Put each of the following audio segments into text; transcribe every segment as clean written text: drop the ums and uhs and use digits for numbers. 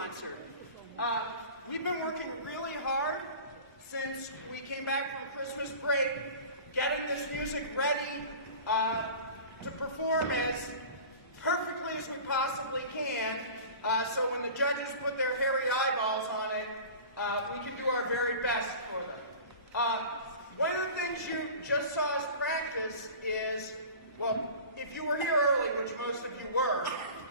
concert. We've been working really hard since we came back from Christmas break, getting this music ready to perform as perfectly as we possibly can, so when the judges put their hairy eyeballs on it, we can do our very best for them. One of the things you just saw us practice is, well, if you were here early, which most of you were,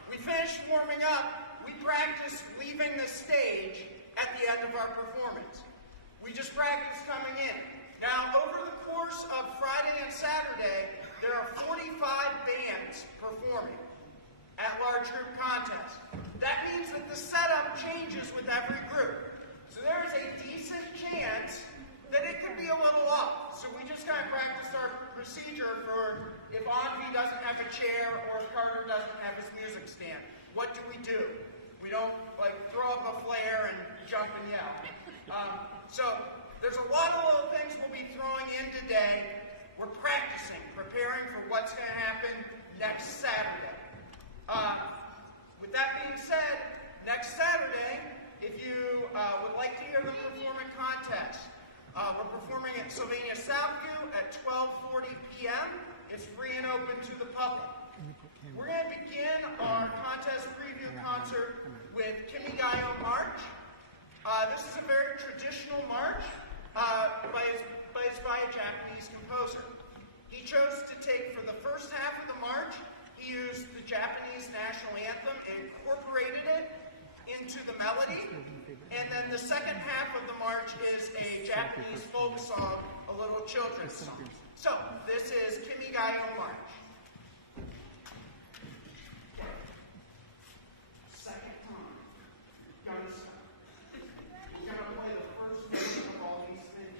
we finished warming up, we practiced leaving the stage at the end of our performance. We just practiced coming in. Now, over the course of Friday and Saturday, there are 45 bands performing at large group contests. That means that the setup changes with every group. So there is a decent chance that it could be a little off. So we just kind of practiced our procedure for if Envy doesn't have a chair or if Carter doesn't have his music stand. What do? We don't like throw up a flare and jump and yell. So there's a lot of little things we'll be throwing in today. We're practicing, preparing for what's going to happen next Saturday. With that being said, next Saturday, if you would like to hear them perform in contest, we're performing at Sylvania Southview at 12:40 p.m. It's free and open to the public. We're going to begin our contest preview concert with Kimigayo March. This is a very traditional march by a Japanese composer. He chose to take, for the first half of the march, he used the Japanese national anthem and incorporated it into the melody. And then the second half of the march is a Japanese folk song, a little children's song. So, this is Kimigayo March. Second time. Gotta stop. We're gonna play the first version of all these things.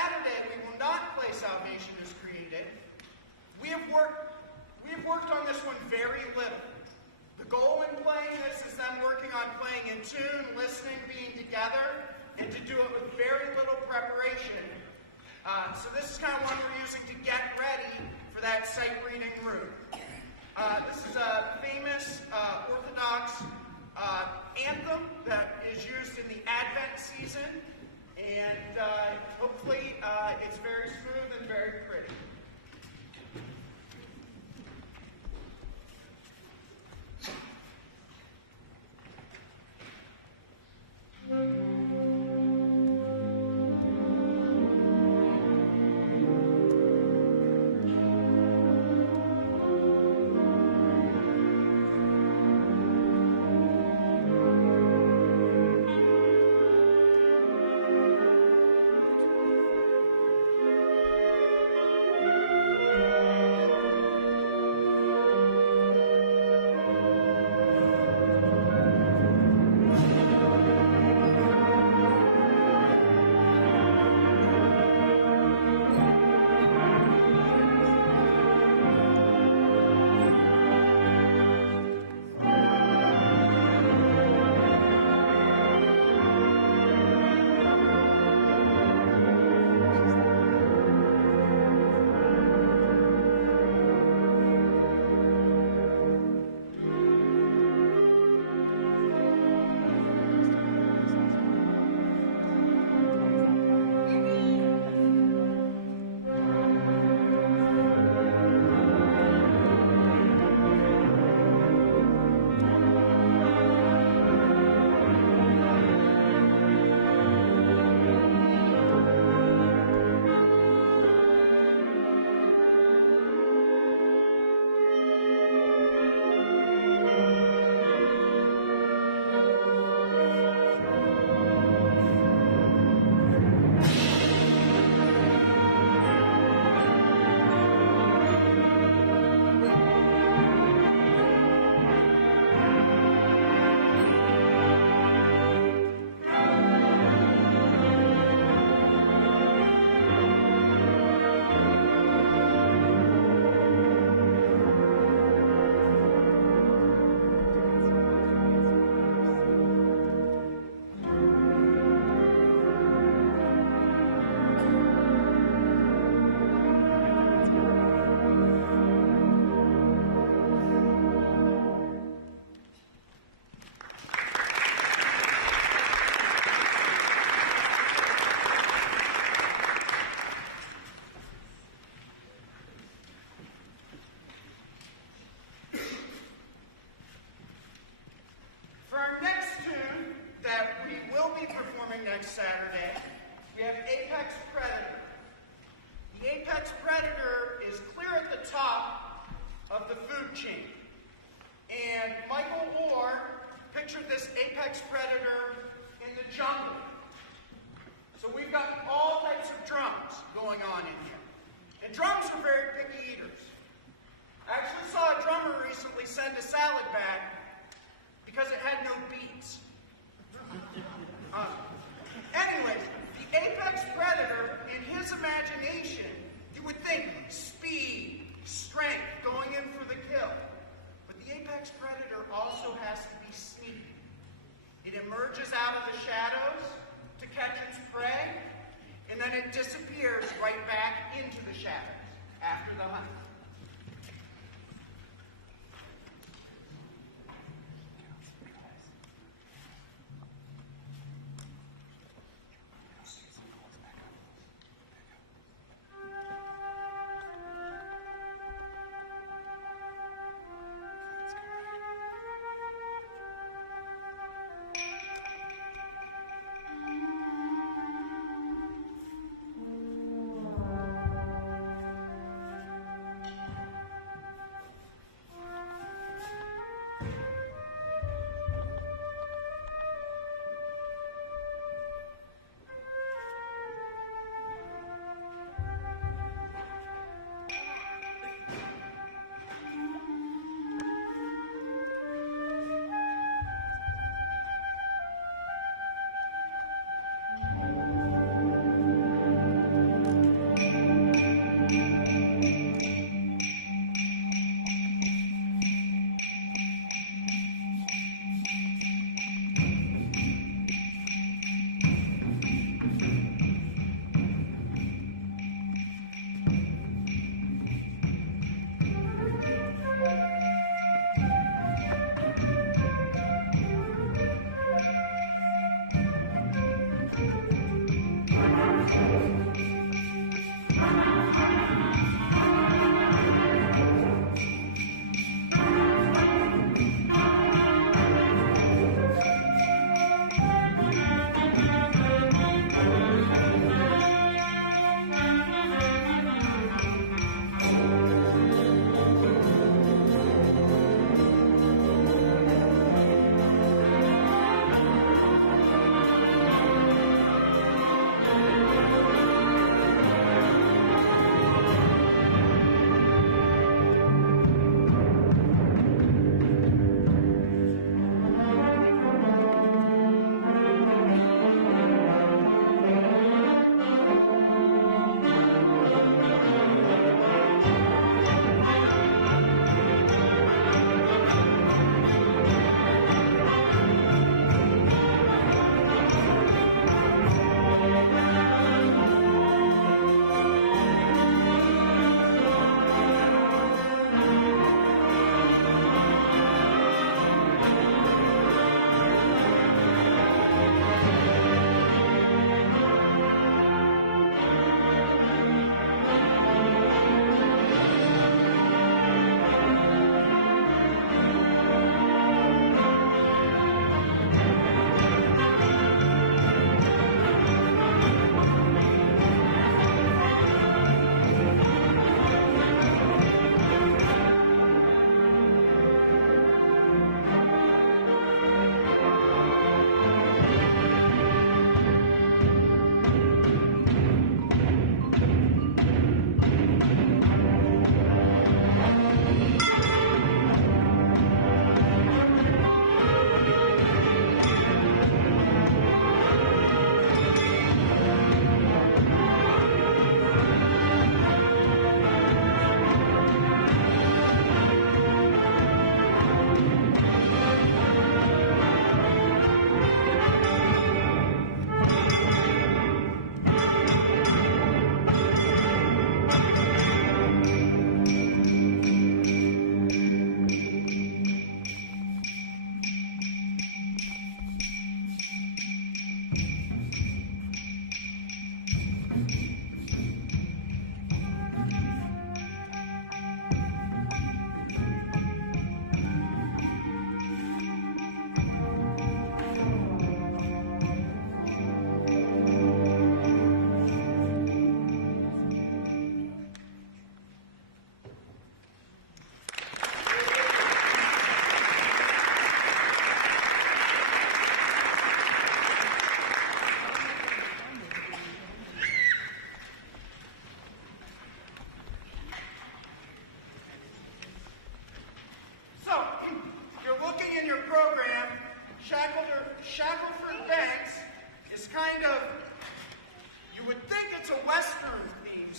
Saturday, we will not play Salvation is Created. We have worked on this one very little. The goal in playing this is them working on playing in tune, listening, being together, and to do it with very little preparation. So this is kind of one we're using to get ready for that sight reading room. This is a famous Orthodox anthem that is used in the Advent season, and hopefully it's very smooth and very pretty. Next Saturday, we have Apex Predator. The Apex Predator is clear at the top of the food chain. And Michael Orr pictured this Apex Predator in the jungle. So we've got all types of drums going on in here. And drums are very picky eaters. I actually saw a drummer recently send a salad back because it had no beets. Anyways, the Apex Predator, in his imagination, you would think speed, strength, going in for the kill. But the Apex Predator also has to be sneaky. It emerges out of the shadows to catch its prey, and then it disappears right back into the shadows after the hunt.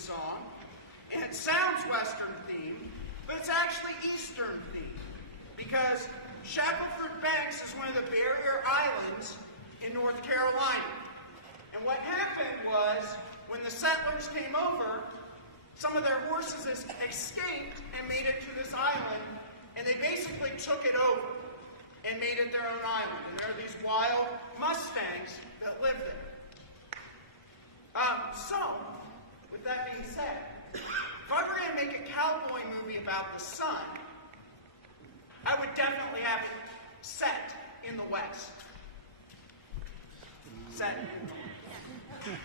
song, and it sounds Western themed, but it's actually Eastern themed, because Shackelford Banks is one of the barrier islands in North Carolina. And what happened was, when the settlers came over, some of their horses escaped and made it to this island, and they basically took it over and made it their own island. And there are these wild Mustangs that live there. So, with that being said, if I were going to make a cowboy movie about the sun, I would definitely have it set in the West. Set in the West.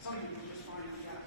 Some of you will just find it out.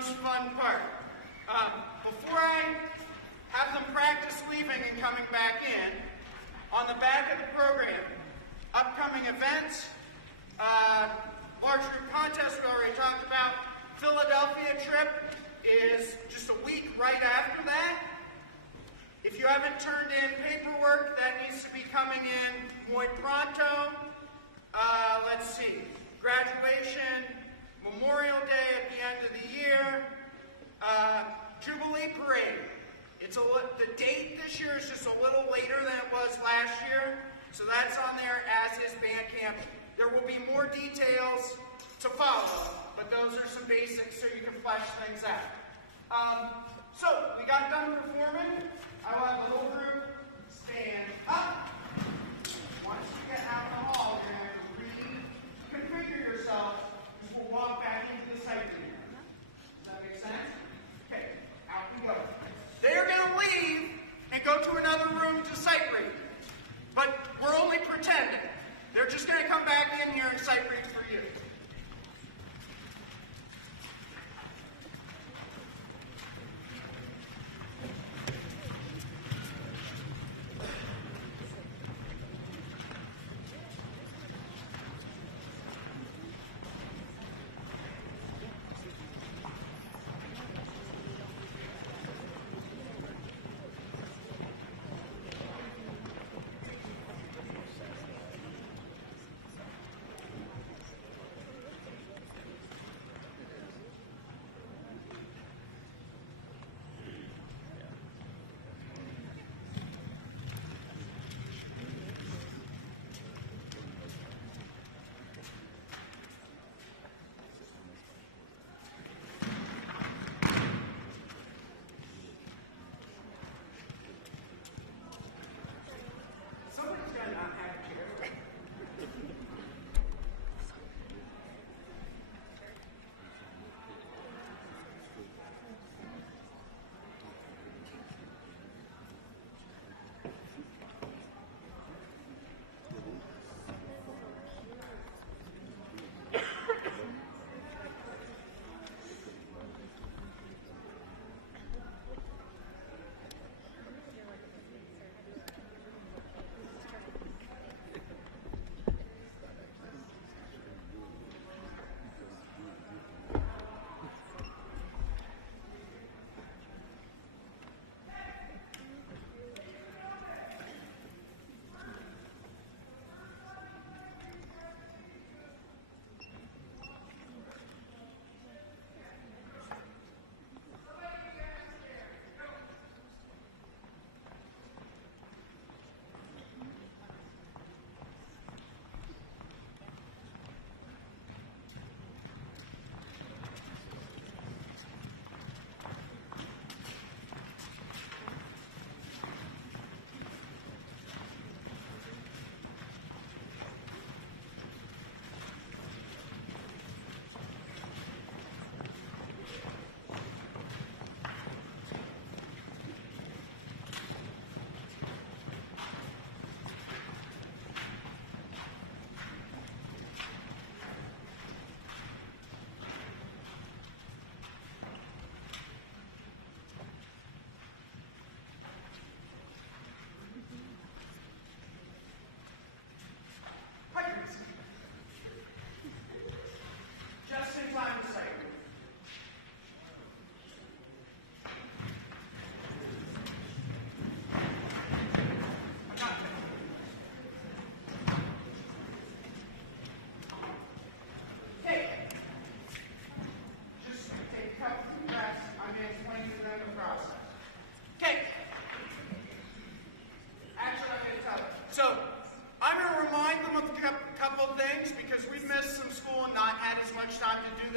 most fun part. Before I have them practice leaving and coming back in, on the back of the program, upcoming events, large group contest we already talked about, Philadelphia trip is just a week right after that. If you haven't turned in paperwork, that needs to be coming in muy pronto. Let's see. graduation, Memorial Day at the end of the year, Jubilee Parade. The date this year is just a little later than it was last year, so that's on there, as is band camp. There will be more details to follow, but those are some basics so you can flesh things out. So, we got done performing. I will have the whole group stand up. Once you get out in the hall, you're going to reconfigure yourself, and we'll walk back into the sight reading room. Does that make sense? Okay, out we go. They are going to leave and go to another room to sight read. But we're only pretending. They're just going to come back in here and sight read for you.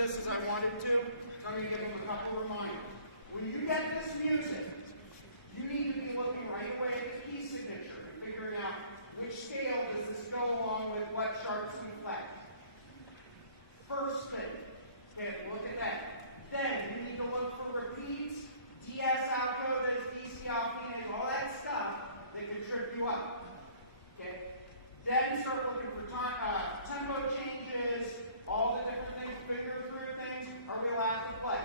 this as I wanted to, so I'm going to give them a couple reminders. When you get this music, you need to be looking right away at the key signature and figuring out which scale does this go along with, what sharps and flats. First thing, okay, look at that. Then you need to look for repeats, DS outcodas, DC alpine, all that stuff that can trip you up. Okay? Then start looking for tempo changes, all the different things, figure through things. Are we allowed to play?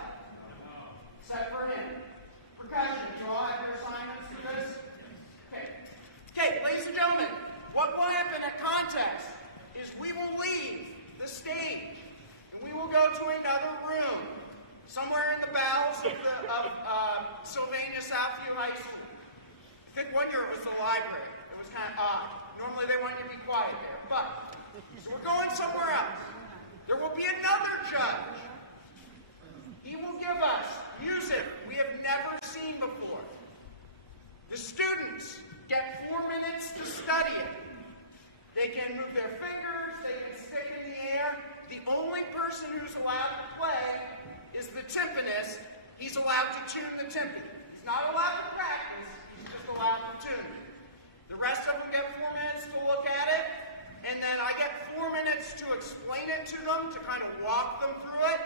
Set for him. Percussion, you all have your assignments for this? Okay. Okay, ladies and gentlemen, what will happen at contest is we will leave the stage and we will go to another room, somewhere in the bowels of Sylvania Southview High School. I think one year it was the library. It was kind of odd. Normally they want you to be quiet there. But, so we're going somewhere else. There timpanist, he's allowed to tune the timpani. He's not allowed to practice, he's just allowed to tune it. The rest of them get 4 minutes to look at it, and then I get 4 minutes to explain it to them, to kind of walk them through it,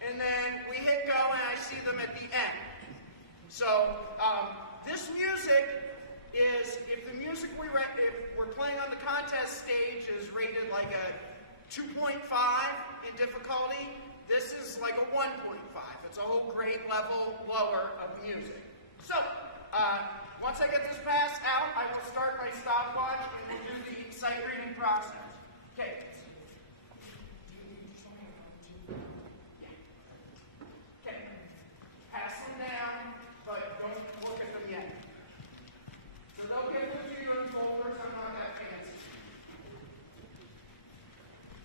and then we hit go and I see them at the end. So this music is, if we're playing on the contest stage is rated like a 2.5 in difficulty, this is like a 1.5. It's a whole grade level lower of music. So, once I get this pass out, I will start my stopwatch and we'll do the sight reading process. Okay. Okay. Pass them down, but don't look at them yet. So they'll get them to you in folders. I'm not that fancy.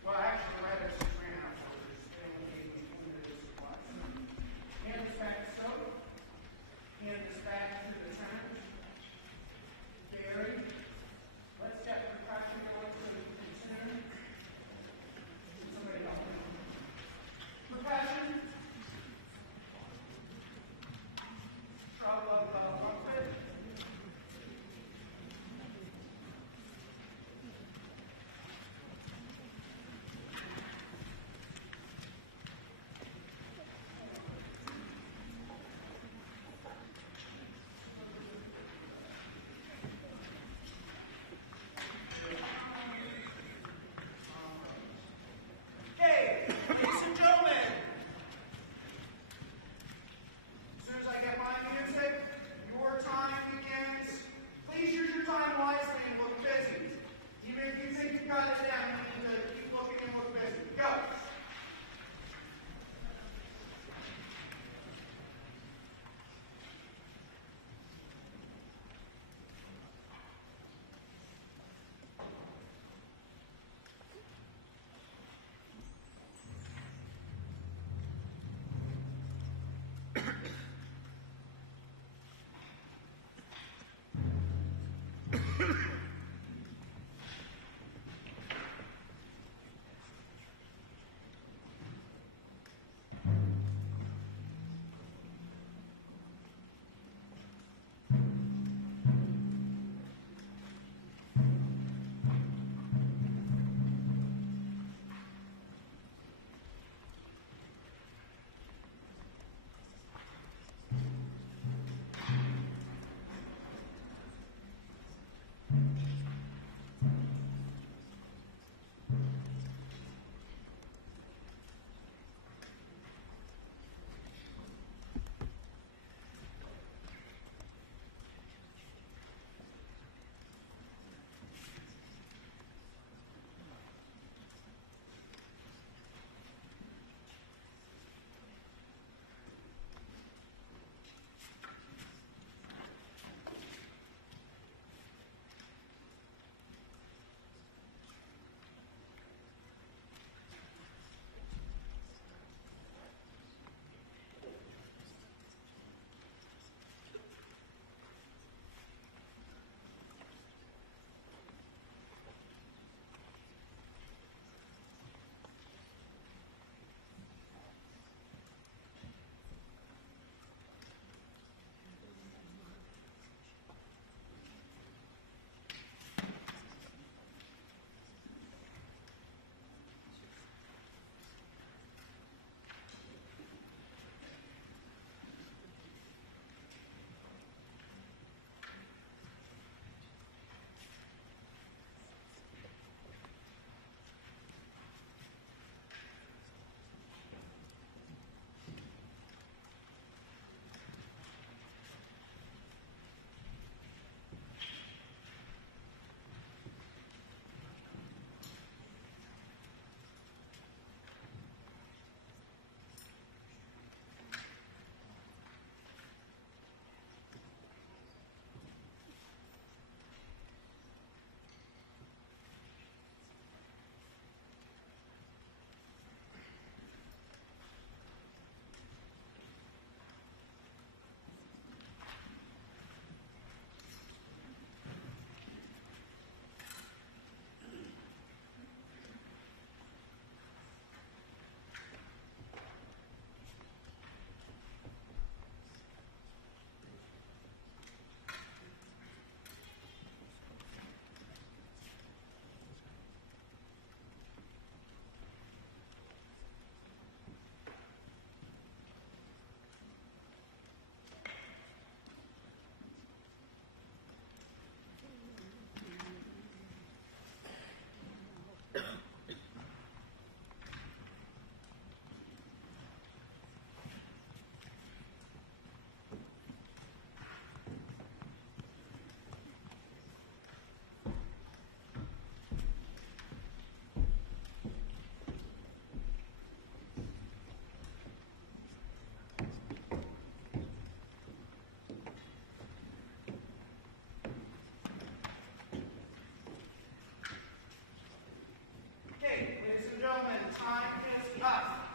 Well, actually, the writers just ran out of folders. They only gave me limited supplies. Hand this back to soap. Hand this back to the trench. Very. Let's get percussion going so we can tune. tough.